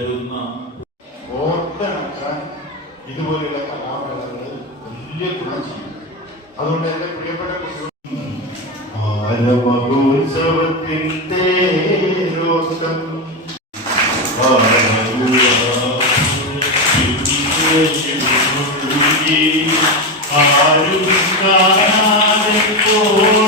വിടരുന്ന ഓർത്തിണക്കാൻ ഇതുപോലെയുള്ള കലാമേളകൾ വലിയ ഗുണം ചെയ്യും അതുകൊണ്ട് എന്റെ പ്രിയപ്പെട്ട കുട്ടികൾ ആരമഹോത്സവത്തിൻ തേരോട്ടം ആരും കാണാതെ പോലവും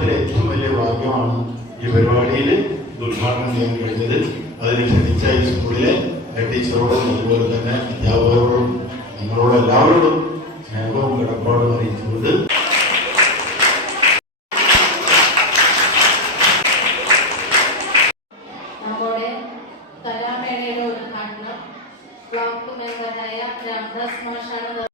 ജീവിതത്തിലെ ഏറ്റവും വലിയ ഭാഗ്യമാണ് ഈ പരിപാടിയിൽ ഉദ്ഘാടനം ചെയ്യാൻ കഴിഞ്ഞത്. അതിന് ക്ഷണിച്ച ഈ സ്കൂളിലെ ടീച്ചറോടും അതുപോലെ തന്നെ അധ്യാപകരോടും നിങ്ങളോട് എല്ലാവരോടും സ്നേഹവും കിടപ്പാടും അറിയിച്ചുകൊണ്ട് ഉദ്ഘാടനം ബ്ലോക്ക് മെമ്പറായ രാംദാസ് മാഷാണ്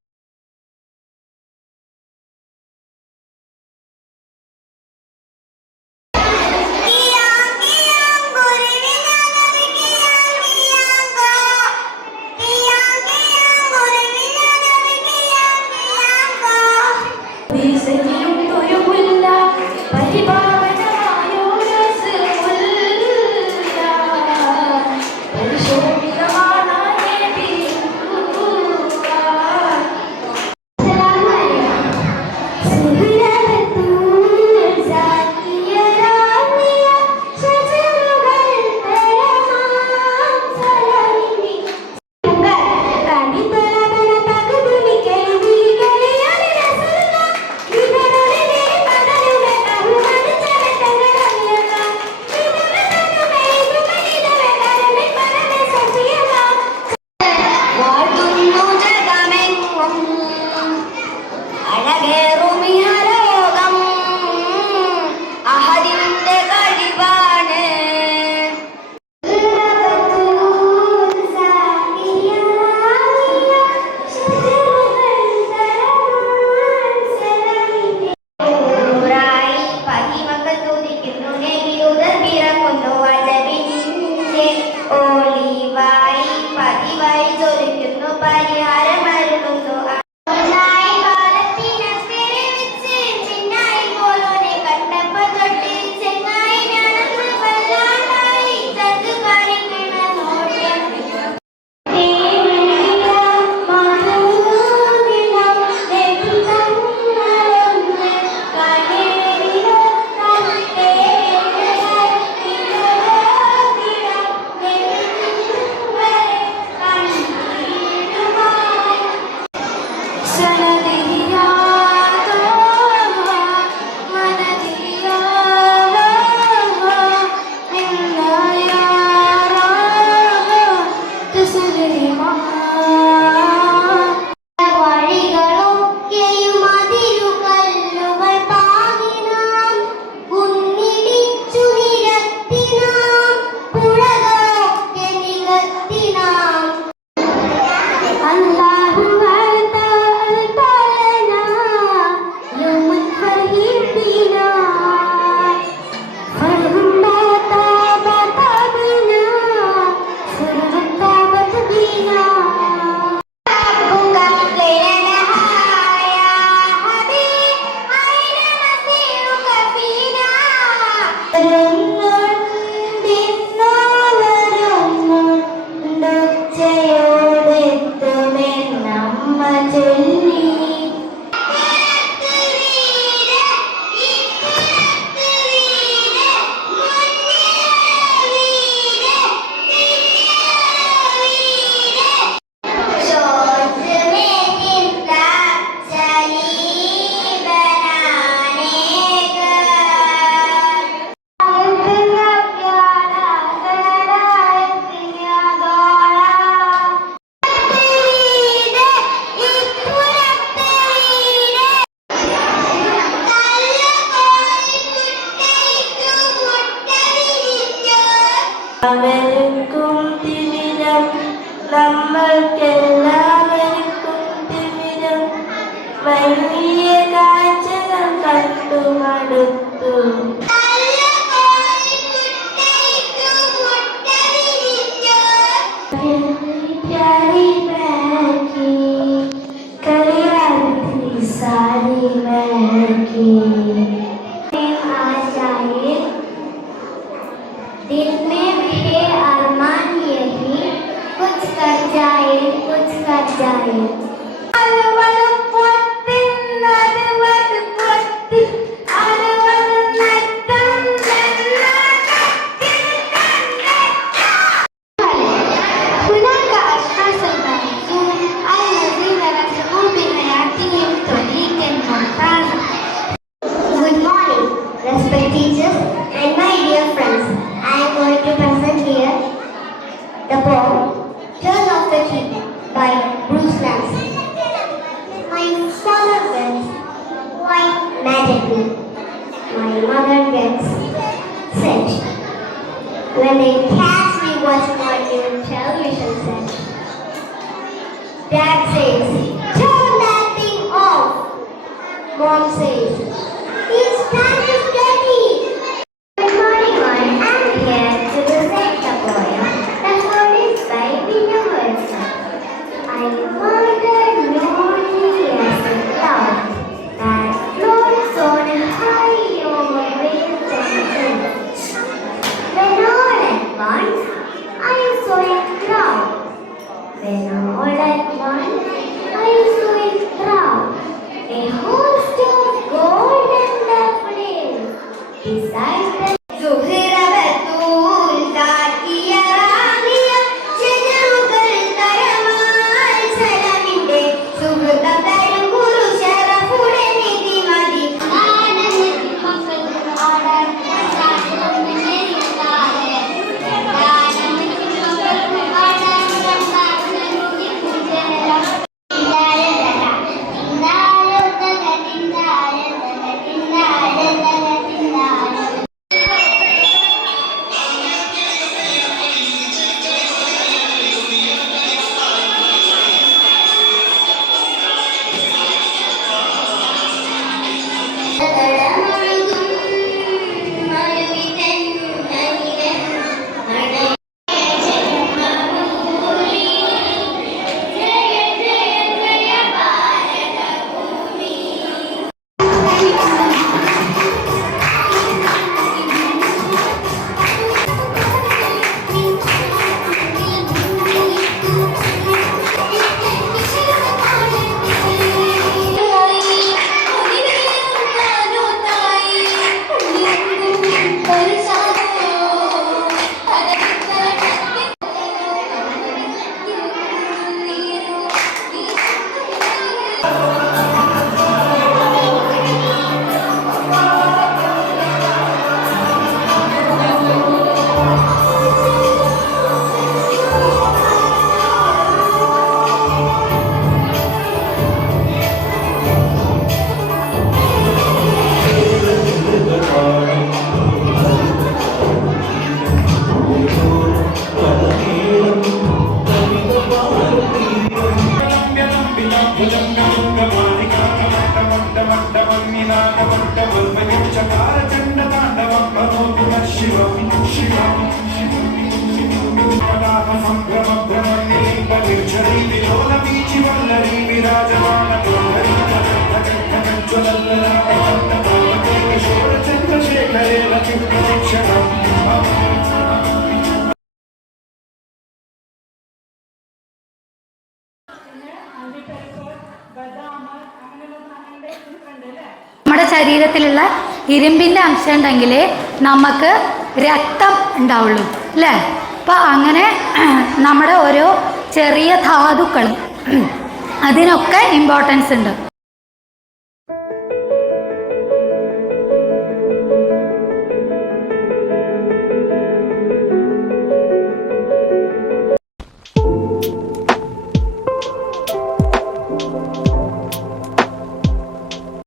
വലിയ കാഴ്ചകൾ കണ്ടുമടുത്തു technique, my mother gets said. When they asked me what's my new television set, Dad says, turn that thing off. Mom says, Amen. ശരീരത്തിലുള്ള ഇരുമ്പിന്റെ അംശം ഉണ്ടെങ്കിൽ നമുക്ക് രക്തം ഉണ്ടാവുള്ളൂ അല്ലേ? അപ്പോൾ അങ്ങനെ നമ്മുടെ ഓരോ ചെറിയ ധാതുക്കളും അതിനൊക്കെ ഇമ്പോർട്ടൻസ് ഉണ്ട്.